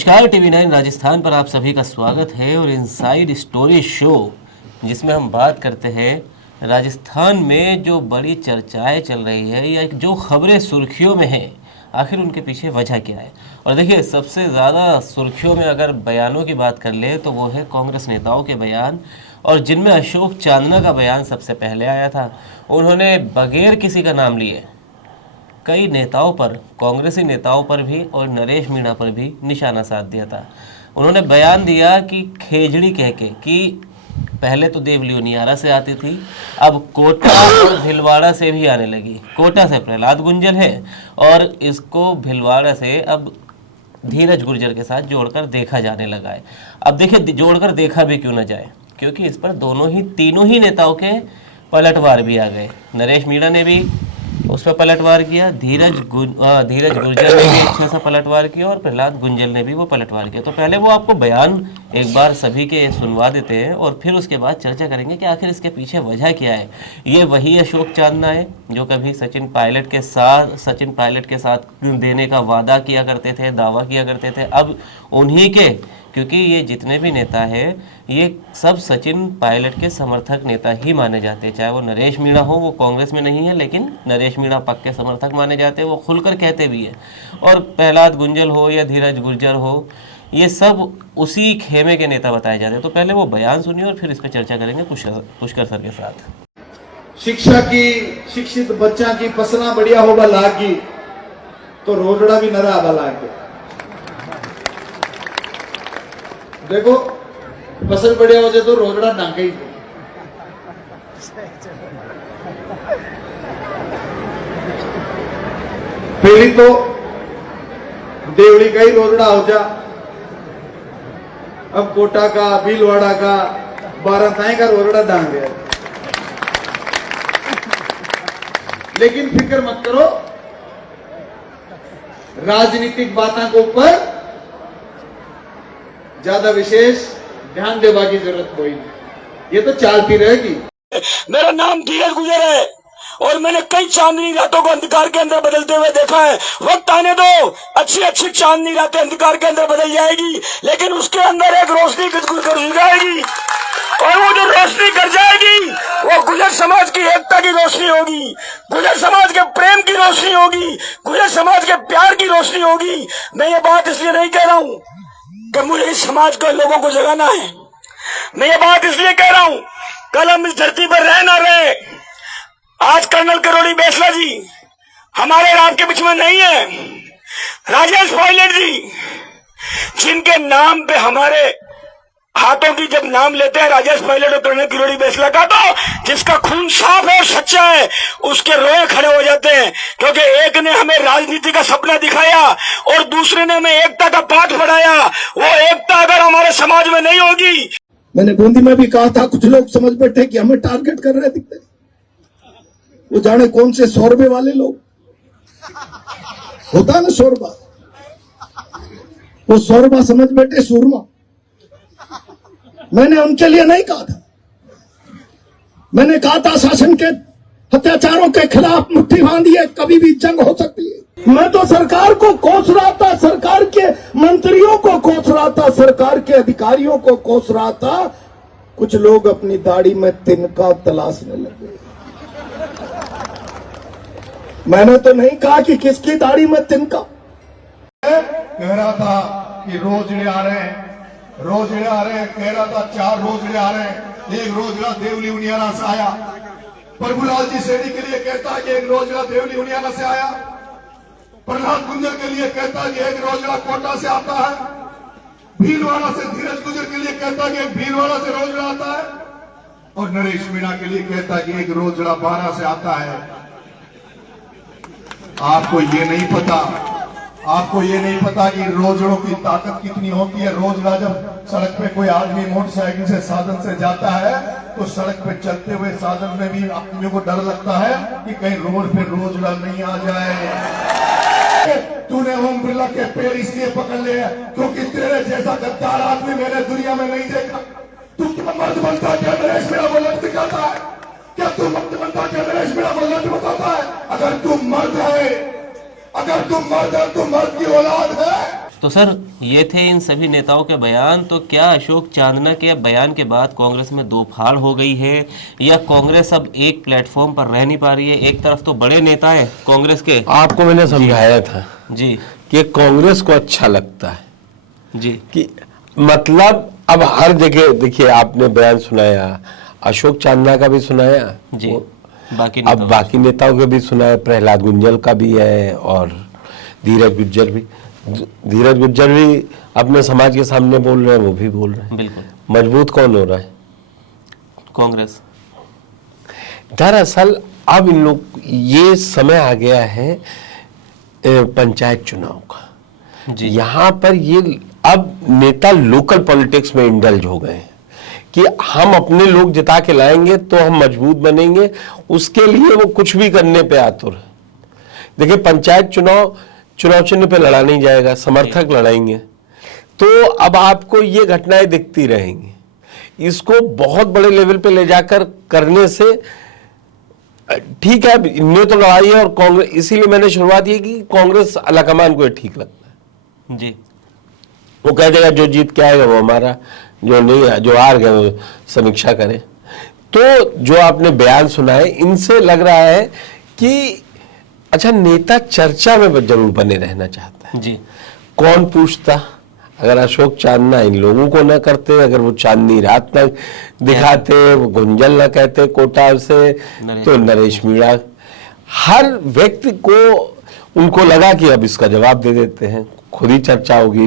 नमस्कार, TV9 राजस्थान पर आप सभी का स्वागत है और इनसाइड स्टोरी शो जिसमें हम बात करते हैं राजस्थान में जो बड़ी चर्चाएं चल रही है या जो खबरें सुर्खियों में हैं, आखिर उनके पीछे वजह क्या है। और देखिए, सबसे ज़्यादा सुर्खियों में अगर बयानों की बात कर ले तो वो है कांग्रेस नेताओं के बयान, और जिनमें अशोक चांदना का बयान सबसे पहले आया था। उन्होंने बगैर किसी का नाम लिए कई नेताओं पर, कांग्रेसी नेताओं पर भी और नरेश मीणा पर भी निशाना साध दिया था। उन्होंने बयान दिया कि खेजड़ी कह के कि पहले तो देवली उनियारा से आती थी, अब कोटा और भिलवाड़ा से भी आने लगी। कोटा से प्रहलाद गुंजल है और इसको भिलवाड़ा से अब धीरज गुर्जर के साथ जोड़कर देखा जाने लगा है। अब देखिए, जोड़कर देखा भी क्यों ना जाए, क्योंकि इस पर तीनों ही नेताओं के पलटवार भी आ गए। नरेश मीणा ने भी उस पर पलटवार किया, धीरज गुर्जर ने भी अच्छा सा पलटवार किया और प्रहलाद गुंजल ने भी वो पलटवार किया। तो पहले वो आपको बयान एक बार सभी के सुनवा देते हैं और फिर उसके बाद चर्चा करेंगे कि आखिर इसके पीछे वजह क्या है। ये वही अशोक चांदना है जो कभी सचिन पायलट के साथ देने का वादा किया करते थे, दावा किया करते थे। अब उन्हीं के, क्योंकि ये जितने भी नेता हैं ये सब सचिन पायलट के समर्थक नेता ही माने जाते हैं। चाहे वो नरेश मीणा हो, वो कांग्रेस में नहीं है लेकिन नरेश मीणा पक्के समर्थक माने जाते हैं, वो खुलकर कहते भी हैं। और प्रहलाद गुंजल हो या धीरज गुर्जर हो, ये सब उसी खेमे के नेता बताए जाते हैं। तो पहले वो बयान सुनिए और फिर इस पर चर्चा करेंगे पुष्कर सर के साथ। शिक्षा की, शिक्षित बच्चा की फसला बढ़िया होगा लागी तो रोजड़ा भी नरा आवा लागे। देखो, फसल बढ़िया हो जाए तो रोजड़ा डांगे ही। पहली तो देवली का ही रोजड़ा हो जा, अब कोटा का, भीलवाड़ा का, बाराताई का रोजड़ा डांग गया। लेकिन फिक्र मत करो, राजनीतिक बातों के ऊपर ज्यादा विशेष ध्यान देवा की जरूरत कोई नहीं, ये तो चलती रहेगी। मेरा नाम धीरज गुर्जर है और मैंने कई चांदनी रातों को अंधकार के अंदर बदलते हुए देखा है। वक्त आने दो, अच्छी चांदनी रातें अंधकार के अंदर बदल जाएगी, लेकिन उसके अंदर एक रोशनी कर जाएगी और वो जो रोशनी कर जाएगी वो गुर्जर समाज की एकता की रोशनी होगी, गुर्जर समाज के प्रेम की रोशनी होगी, गुर्जर समाज के प्यार की रोशनी होगी। मैं ये बात इसलिए नहीं कह रहा हूं कि मुझे इस समाज के लोगों को जगाना है, मैं ये बात इसलिए कह रहा हूं, कल हम इस धरती पर रह ना रहे, आज कर्नल किरोड़ी बैसला जी हमारे और आपके बीच में नहीं है। राजेश पायलट जी, जिनके नाम पे हमारे हाथों की जब नाम लेते हैं राजेश पायलट और कर्नल किरोड़ी बैसला का, तो जिसका खून साफ है और सच्चा है उसके रोए खड़े हो जाते हैं, क्योंकि एक ने हमें राजनीति का सपना दिखाया और दूसरे ने हमें एकता का पाठ पढ़ाया। वो एकता अगर हमारे समाज में नहीं होगी, मैंने बूंदी में भी कहा था, कुछ लोग समझ बैठे कि हमें टारगेट कर रहे दिखते, वो जाने कौन से शोरबे वाले लोग होता ना शोरबा, वो शोरबा समझ बैठे सूरमा। मैंने उनके लिए नहीं कहा था, मैंने कहा था शासन के अत्याचारों के खिलाफ मुट्ठी बांधिए, कभी भी जंग हो सकती है। मैं तो सरकार को कोस रहा था, सरकार के मंत्रियों को कोस रहा था, सरकार के अधिकारियों को कोस रहा था। कुछ लोग अपनी दाढ़ी में तिनका तलाशने लगे। मैंने तो नहीं कहा कि किसकी दाढ़ी में तिनका। कह रहा था कि रोजड़े आ रहे हैं, रोजड़े आ रहे हैं, कह रहा था 4 रोजड़े आ रहे हैं। एक रोजड़ा देवली उनियारा से आया, प्रभुलाल जी सेठी के लिए कहता है कि एक रोजड़ा देवली उनियारा से आया, प्रहलाद गुंजर के लिए कहता है कि एक रोजड़ा कोटा से आता है, भीलवाड़ा से धीरज गुर्जर के लिए कहता है कि एक भीलवाड़ा से रोजड़ा आता है, और नरेश मीणा के लिए कहता है कि एक रोजड़ा 12 से आता है। आपको ये नहीं पता कि रोजड़ों की ताकत कितनी होती है। रोजड़ा जब सड़क पे कोई आदमी मोटरसाइकिल से साधन से जाता है तो सड़क पे चलते हुए साधन में भी आदमियों को डर लगता है कि कहीं रोड पे रोजड़ा नहीं आ जाए। तूने ओम बिरला के पैर इसलिए पकड़ लिए क्योंकि तेरे जैसा गद्दार आदमी मैंने दुनिया में नहीं देखा। तू क्या मर्द बनता क्या नरेश मीणा को लत दिखाता है? क्या तू मर्द बनता क्या नरेश मीणा को लत बताता है? अगर तू मर्द है, तू मर्द की औलाद है, तो सर ये थे इन सभी नेताओं के बयान। तो क्या अशोक चांदना के बयान के बाद कांग्रेस में दो फाड़ हो गई है, या कांग्रेस अब एक प्लेटफॉर्म पर रह नहीं पा रही है? एक तरफ तो बड़े नेता है कांग्रेस के। आपको मैंने समझाया था जी कि कांग्रेस को अच्छा लगता है जी कि मतलब अब हर जगह देखिए, आपने बयान सुनाया, अशोक चांदना का भी सुनाया जी, बाकी अब बाकी नेताओं के भी सुनाया, प्रहलाद गुंजल का भी है और धीरज गुज्जर भी। धीरज गुज्जर भी अपने समाज के सामने बोल रहे हैं, वो भी बोल रहे हैं। बिल्कुल। मजबूत कौन हो रहा है? कांग्रेस। दरअसल अब इन लोग, ये समय आ गया है पंचायत चुनाव का। जी यहाँ पर ये अब नेता लोकल पॉलिटिक्स में इंडल्ज हो गए हैं कि हम अपने लोग जिता के लाएंगे तो हम मजबूत बनेंगे, उसके लिए वो कुछ भी करने पे आतुर है। देखिए, पंचायत चुनाव चिन्ह पे लड़ा नहीं जाएगा, समर्थक लड़ाएंगे। तो अब आपको ये घटनाएं दिखती रहेंगी। इसको बहुत बड़े लेवल पे ले जाकर करने से ठीक है, इनने तो लड़ाई है और कांग्रेस, इसीलिए मैंने शुरुआत ये की कांग्रेस आलाकमान को ठीक लगता है जी। वो कह देगा जो जीत के आएगा वो हमारा, जो नहीं, जो हार गए वो समीक्षा करे। तो जो आपने बयान सुनाए, इनसे लग रहा है कि अच्छा, नेता चर्चा में जरूर बने रहना चाहता है। जी। कौन पूछता अगर अशोक चांदना इन लोगों को न करते, अगर वो चांदनी रात न दिखाते, वो गुंजल न कहते कोटा से, तो नरेश मीणा, हर व्यक्ति को उनको लगा कि अब इसका जवाब दे देते हैं। खुद ही चर्चा होगी,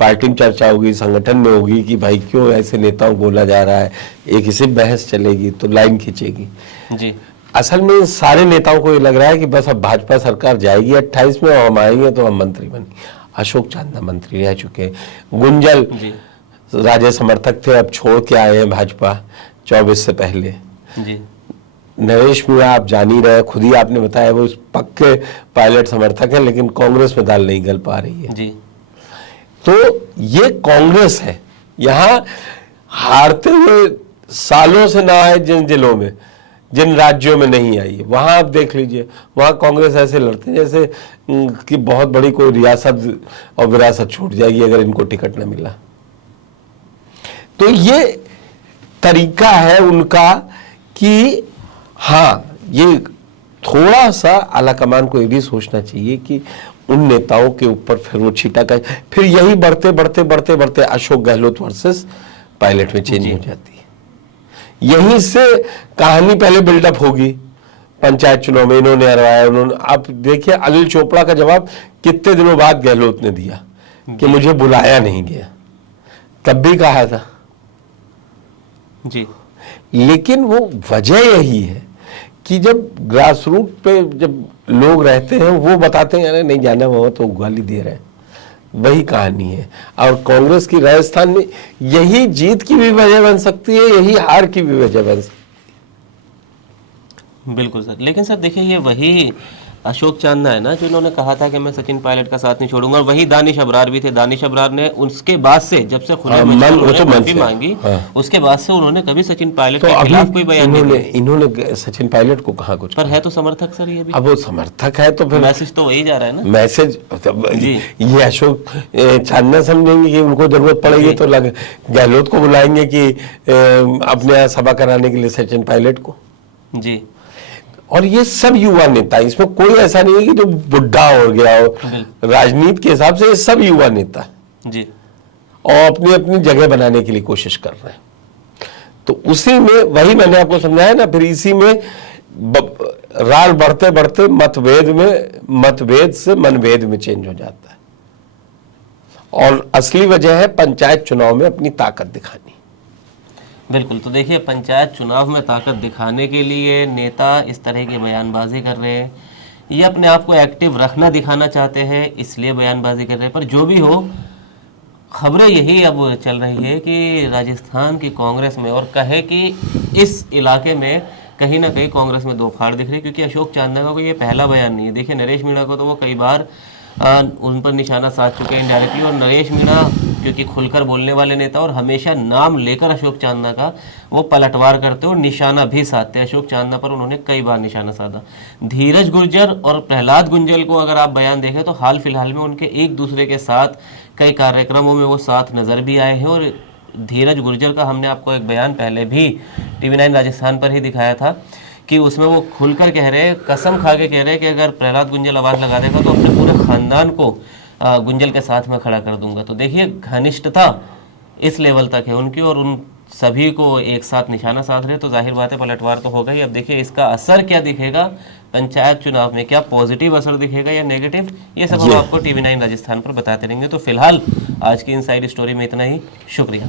पार्टी में चर्चा होगी, संगठन में होगी कि भाई क्यों ऐसे नेताओं को बोला जा रहा है, एक इसी बहस चलेगी तो लाइन खींचेगी जी। असल में सारे नेताओं को ये लग रहा है कि बस अब भाजपा सरकार जाएगी 28 में और हम आएंगे तो हम मंत्री बनेंगे। अशोक चांदना मंत्री रह चुके हैं, गुंजल राजे समर्थक थे, अब छोड़ के आए हैं भाजपा 24 से पहले जी। नरेश मीणा आप जान ही रहे, खुद ही आपने बताया वो पक्के पायलट समर्थक है, लेकिन कांग्रेस में दाल नहीं गल पा रही है जी। तो ये कांग्रेस है, यहाँ हारते हुए सालों से ना आए जिन जिलों में, जिन राज्यों में नहीं आई है, वहां आप देख लीजिए, वहां कांग्रेस ऐसे लड़ते हैं जैसे कि बहुत बड़ी कोई रियासत और विरासत छूट जाएगी अगर इनको टिकट न मिला। तो ये तरीका है उनका कि हाँ, ये थोड़ा सा आलाकमान को ये भी सोचना चाहिए कि उन नेताओं के ऊपर फिर वो छीटा का, फिर यही बढ़ते बढ़ते बढ़ते बढ़ते अशोक गहलोत वर्सेस पायलट में चेंज हो जाती है। यहीं से कहानी पहले बिल्डअप होगी। पंचायत चुनाव में इन्होंने हरवाया, उन्होंने, आप देखिए अनिल चोपड़ा का जवाब कितने दिनों बाद गहलोत ने दिया कि मुझे बुलाया नहीं गया, तब भी कहा था जी। लेकिन वो वजह यही है कि जब ग्रास रूट पे जब लोग रहते हैं वो बताते हैं अरे नहीं जाना, वो तो गाली दे रहे हैं, वही कहानी है। और कांग्रेस की राजस्थान में यही जीत की भी वजह बन सकती है, यही हार की भी वजह बन सकती है। बिल्कुल सर, लेकिन सर देखिए ये वही अशोक चांदना है ना जो उन्होंने कहा था कि मैं सचिन पायलट का साथ नहीं छोड़ूंगा, और वही दानिश अबरार भी थे। दानिश अबरार ने उसके बाद से, जब से खुले माफी मांगी, उसके बाद से उन्होंने कभी सचिन पायलट के खिलाफ कोई बयान नहीं दिया। इन्होंने सचिन पायलट को कहा कुछ, पर है तो समर्थक सर ये भी। अब वो समर्थक है तो फिर मैसेज तो वही जा रहा है ना, मैसेज। ये अशोक चांदना समझेंगे कि उनको जरूरत पड़ेगी तो गहलोत को बुलाएंगे कि अपने यहाँ सभा कराने के लिए सचिन पायलट को जी। और ये सब युवा नेता, इसमें कोई ऐसा नहीं है कि जो बुढ़ा हो गया हो, राजनीति के हिसाब से ये सब युवा नेता जी, और अपनी अपनी जगह बनाने के लिए कोशिश कर रहे हैं। तो उसी में वही मैंने आपको समझाया ना, फिर इसी में राल बढ़ते बढ़ते मतभेद से मनभेद में चेंज हो जाता है। और असली वजह है पंचायत चुनाव में अपनी ताकत दिखानी। बिल्कुल। तो देखिए, पंचायत चुनाव में ताकत दिखाने के लिए नेता इस तरह की बयानबाजी कर रहे हैं, ये अपने आप को एक्टिव रखना दिखाना चाहते हैं, इसलिए बयानबाजी कर रहे हैं। पर जो भी हो, खबरें यही अब चल रही है कि राजस्थान की कांग्रेस में, और कहे कि इस इलाके में कहीं ना कहीं कांग्रेस में दो फाड़ दिख रही है, क्योंकि अशोक चांदना का ये पहला बयान नहीं है। देखिए, नरेश मीणा को तो वो कई बार उन पर निशाना साध चुके हैं इनडायरेक्टली, और नरेश मीणा क्योंकि खुलकर बोलने वाले नेता और हमेशा नाम लेकर अशोक चांदना का वो पलटवार करते और निशाना भी साधते। अशोक चांदना पर उन्होंने कई बार निशाना साधा। धीरज गुर्जर और प्रहलाद गुंजल को अगर आप बयान देखें तो हाल फिलहाल में उनके एक दूसरे के साथ कई कार्यक्रमों में वो साथ नज़र भी आए हैं। और धीरज गुर्जर का हमने आपको एक बयान पहले भी TV9 राजस्थान पर ही दिखाया था कि उसमें वो खुलकर कह रहे हैं, कसम खा के कह रहे हैं कि अगर प्रहलाद गुंजल आवाज़ लगा देगा तो अपने पूरे ख़ानदान को गुंजल के साथ में खड़ा कर दूंगा। तो देखिए घनिष्ठता इस लेवल तक है उनकी, और उन सभी को एक साथ निशाना साध रहे, तो जाहिर बात है पलटवार तो होगा ही। अब देखिए इसका असर क्या दिखेगा पंचायत चुनाव में, क्या पॉजिटिव असर दिखेगा या नेगेटिव, ये सब हम आपको TV9 राजस्थान पर बताते रहेंगे। तो फिलहाल आज की इनसाइड स्टोरी में इतना ही, शुक्रिया।